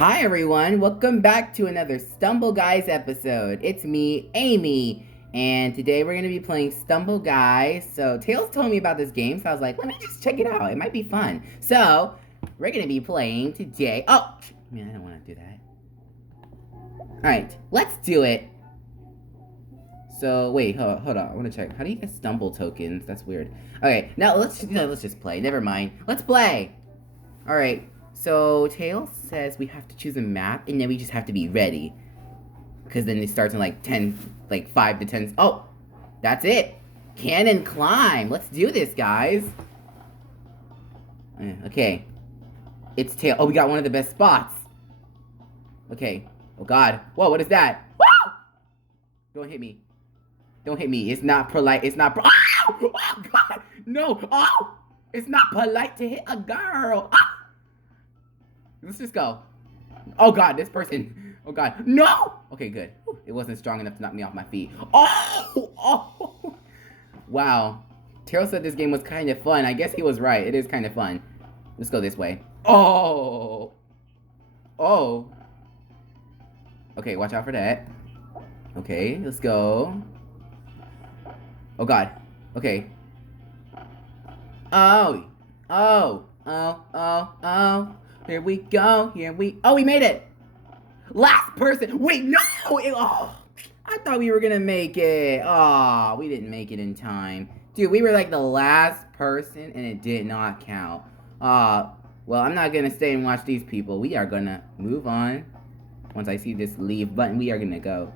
Hi everyone, welcome back to another Stumble Guys episode. It's me, Amy, and today we're going to be playing Stumble Guys. So Tails told me about this game, so I was like, let me just check it out. It might be fun. So, we're going to be playing today. Oh, man, I don't want to do that. Alright, let's do it. So, wait, hold on. I want to check. How do you get stumble tokens? That's weird. Okay, now let's just play. Never mind. Let's play. Alright. So, Tails says we have to choose a map, and then we just have to be ready. Because then it starts in like 5 to 10. Oh, that's it. Cannon climb. Let's do this, guys. Okay. It's Tails. Oh, we got one of the best spots. Okay. Oh, God. Whoa, what is that? Woo! Don't hit me. Don't hit me. It's not polite. It's not oh, God. No. Oh, it's not polite to hit a girl. Ah! Let's just go. Oh, God, this person. Oh, God. No! Okay, good. It wasn't strong enough to knock me off my feet. Oh! Oh! Wow. Tails said this game was kind of fun. I guess he was right. It is kind of fun. Let's go this way. Oh! Oh. Okay, watch out for that. Okay, let's go. Oh, God. Okay. Oh! Oh! Oh! Oh! Oh! Here we go. Oh, we made it. Last person. Wait, no. Oh, I thought we were going to make it. Oh, we didn't make it in time. Dude, we were like the last person and it did not count. Well, I'm not going to stay and watch these people. We are going to move on. Once I see this leave button, we are going to go.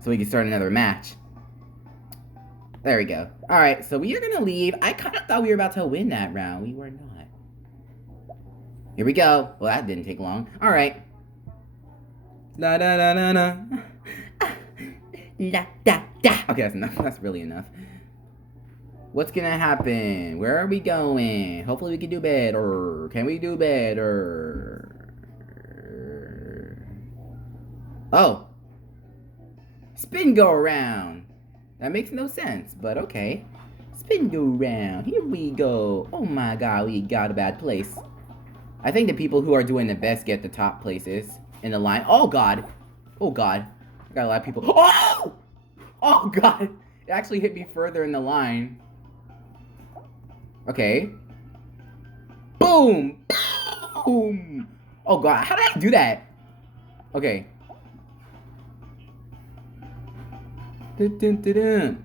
So we can start another match. There we go. All right, so we are going to leave. I kind of thought we were about to win that round. We were not. Here we go. Well, that didn't take long. All right. La da da da da. La da da. Okay, that's enough. That's really enough. What's gonna happen? Where are we going? Hopefully we can do better. Can we do better? Oh. Spin go around. That makes no sense, but okay. Spin go around. Here we go. Oh my God, we got a bad place. I think the people who are doing the best get the top places in the line. Oh, God. Oh, God. I got a lot of people. Oh! Oh, God. It actually hit me further in the line. Okay. Boom! Boom! Oh, God. How did I do that? Okay. Dun, dun, dun, dun.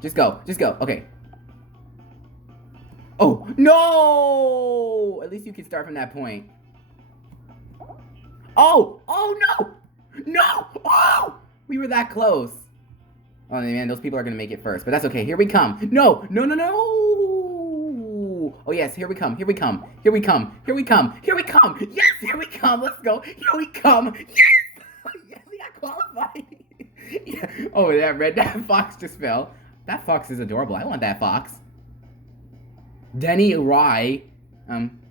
Just go. Just go. Okay. Oh, no! At least you can start from that point. Oh! Oh, no! No! Oh! We were that close. Oh, man, those people are going to make it first. But that's okay. Here we come. No! No, no, no! Oh, yes. Here we come. Here we come. Here we come. Here we come. Here we come. Yes! Here we come. Let's go. Here we come. Yes! Yes, we got qualified. Yeah. Oh, that fox just fell. That fox is adorable. I want that fox. Denny Rye,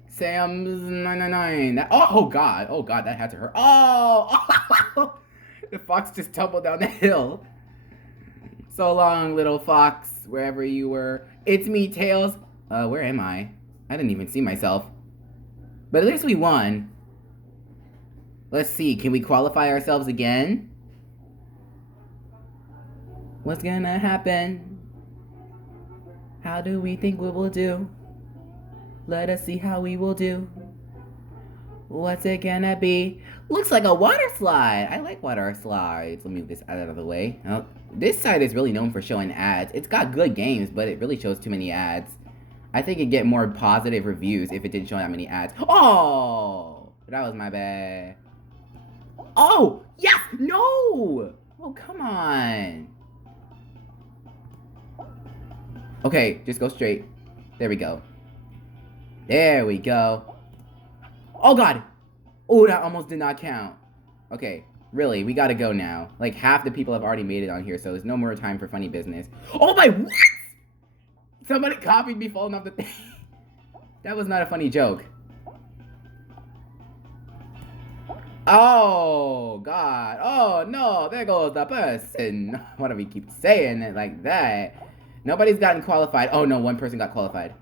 Sam's 999. Oh God, that had to hurt. Oh, the fox just tumbled down the hill. So long, little fox, wherever you were. It's me, Tails. Where am I? I didn't even see myself. But at least we won. Let's see, can we qualify ourselves again? What's gonna happen? How do we think we will do? Let us see how we will do. What's it gonna be? Looks like a water slide. I like water slides. Let me move this out of the way. Oh, this site is really known for showing ads. It's got good games, but it really shows too many ads. I think it'd get more positive reviews if it didn't show that many ads. Oh! That was my bad. Oh! Yes! No! Oh, come on. Okay, just go straight. There we go. There we go. Oh, God. Oh, that almost did not count. Okay, really, we gotta go now. Like, half the people have already made it on here, so there's no more time for funny business. Oh, my, what? Somebody copied me falling off the thing. That was not a funny joke. Oh, God. Oh, no, there goes the person. Why do we keep saying it like that? Nobody's gotten qualified. Oh, no, one person got qualified.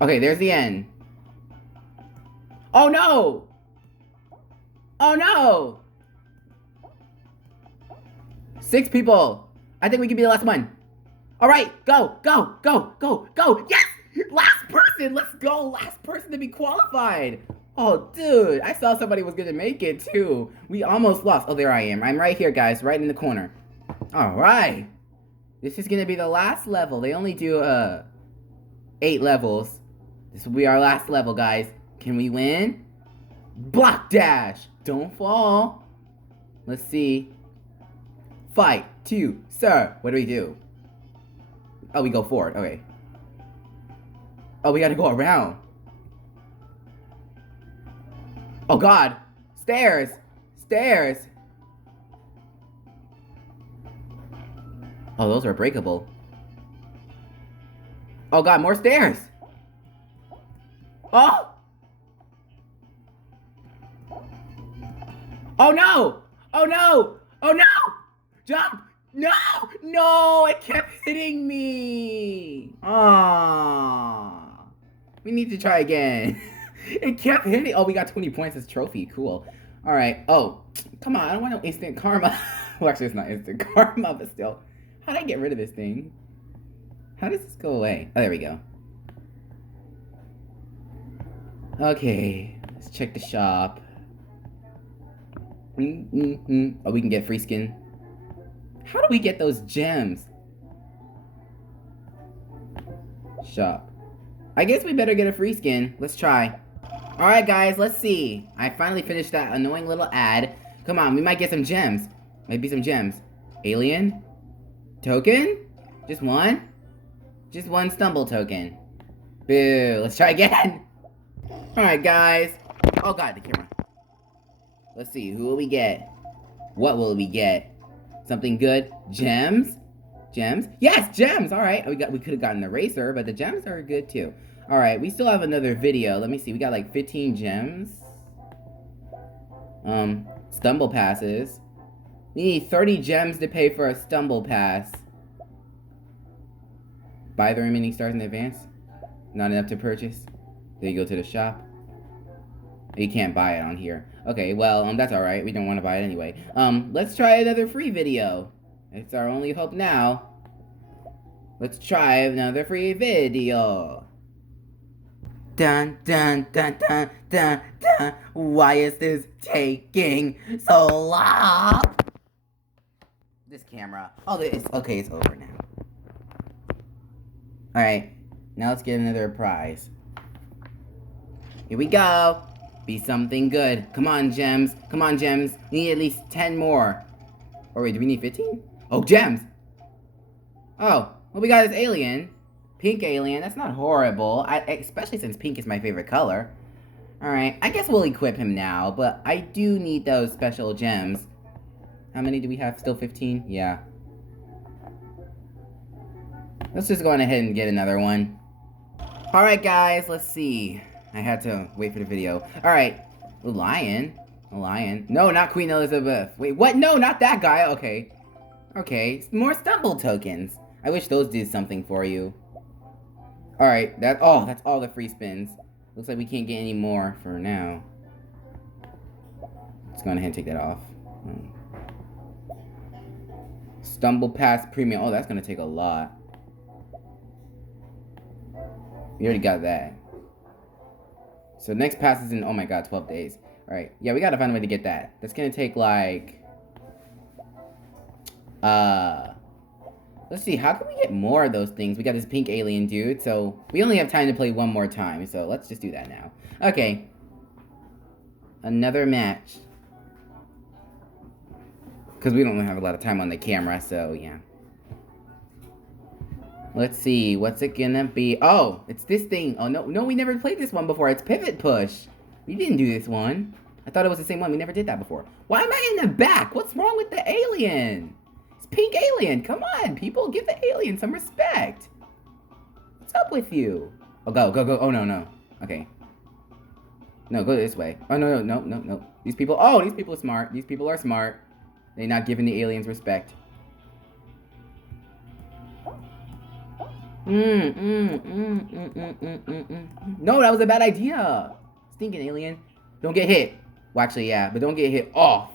Okay, there's the end. Oh, no! Oh no! 6 people. I think we can be the last one. All right, go, go, go, go, go. Yes! Last person, let's go. Last person to be qualified. Oh, dude, I saw somebody was gonna make it too. We almost lost. Oh, there I am. I'm right here, guys, right in the corner. All right. This is gonna be the last level. They only do 8 levels. This will be our last level, guys. Can we win? Block dash. Don't fall. Let's see. Fight to sir. What do we do? Oh, we go forward. Okay. Oh, we gotta go around. Oh, God. Stairs. Stairs. Oh, those are breakable. Oh, God, more stairs. Oh! Oh, no! Oh, no! Oh, no! Jump! No! No! It kept hitting me! Aww. We need to try again. It kept hitting. Oh, we got 20 points as trophy. Cool. Alright. Oh, come on. I don't want no instant karma. Well, actually, it's not instant karma, but still. How do I get rid of this thing? How does this go away? Oh, there we go. Okay. Let's check the shop. Oh, we can get free skin. How do we get those gems? Shop. I guess we better get a free skin. Let's try. Alright, guys, let's see. I finally finished that annoying little ad. Come on, we might get some gems. Maybe some gems. Alien? Token? Just one? Just one stumble token. Boo. Let's try again. Alright, guys. Oh, God, the camera. Let's see. Who will we get? What will we get? Something good? Gems? Gems? Yes, gems! Alright. We could have gotten the racer, but the gems are good too. Alright, we still have another video. Let me see. We got like 15 gems. Stumble passes. We need 30 gems to pay for a stumble pass. Buy the remaining stars in advance. Not enough to purchase. Then you go to the shop. You can't buy it on here. Okay, well, that's alright. We don't want to buy it anyway. Let's try another free video. It's our only hope now. Let's try another free video. Dun, dun, dun, dun, dun, dun. Why is this taking so long? This camera. Oh, it's okay, it's over now. Alright, now let's get another prize. Here we go. Be something good. Come on, gems. Come on, gems. We need at least 10 more. Or wait, do we need 15? Oh, gems! Oh, well, we got this alien. Pink alien. That's not horrible. Especially since pink is my favorite color. Alright, I guess we'll equip him now, but I do need those special gems. How many do we have? Still 15? Yeah. Let's just go on ahead and get another one. Alright, guys, let's see. I had to wait for the video. Alright. A lion. A lion. No, not Queen Elizabeth. Wait, what? No, not that guy. Okay. Okay. More stumble tokens. I wish those did something for you. Alright. That's all the free spins. Looks like we can't get any more for now. Let's go ahead and take that off. Stumble Pass Premium. Oh, that's going to take a lot. We already got that. So next pass is in, oh my god, 12 days. Alright, yeah, we gotta find a way to get that. That's gonna take like... Let's see, how can we get more of those things? We got this pink alien dude, so we only have time to play one more time, so let's just do that now. Okay. Another match. Because we don't have a lot of time on the camera, so yeah. Let's see, what's it gonna be? Oh, it's this thing. Oh, no, we never played this one before. It's Pivot Push. We didn't do this one. I thought it was the same one. We never did that before. Why am I in the back? What's wrong with the alien? It's pink alien. Come on, people. Give the alien some respect. What's up with you? Oh, go. Oh, no. Okay. No, go this way. Oh, no. These people are smart. These people are smart. They're not giving the aliens respect. No, that was a bad idea. Stinking alien. Don't get hit. Well, actually, yeah, but don't get hit off.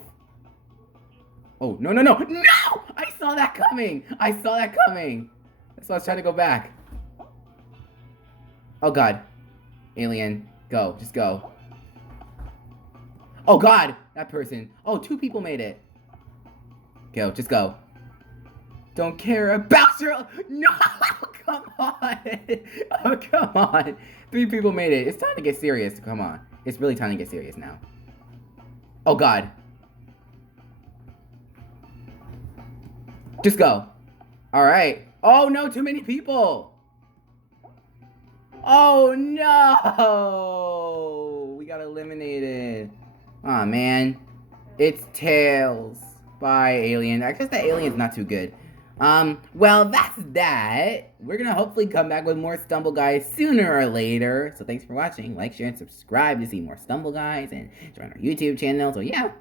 Oh, no, no, no. No! I saw that coming. I saw that coming. That's why I was trying to go back. Oh, God. Alien, go. Just go. Oh, God. That person. Oh, 2 people made it. Go. Just go. Don't care about your... No! Come on. Oh, come on. 3 people made it. It's time to get serious. Come on. It's really time to get serious now. Oh, God. Just go. Alright. Oh, no. Too many people. Oh, no. We got eliminated. Aw, man. It's Tails. Bye, Alien. I guess that Alien's not too good. Well, that's that. We're gonna hopefully come back with more Stumble Guys sooner or later. So thanks for watching. Like, share, and subscribe to see more Stumble Guys and join our YouTube channel. So yeah.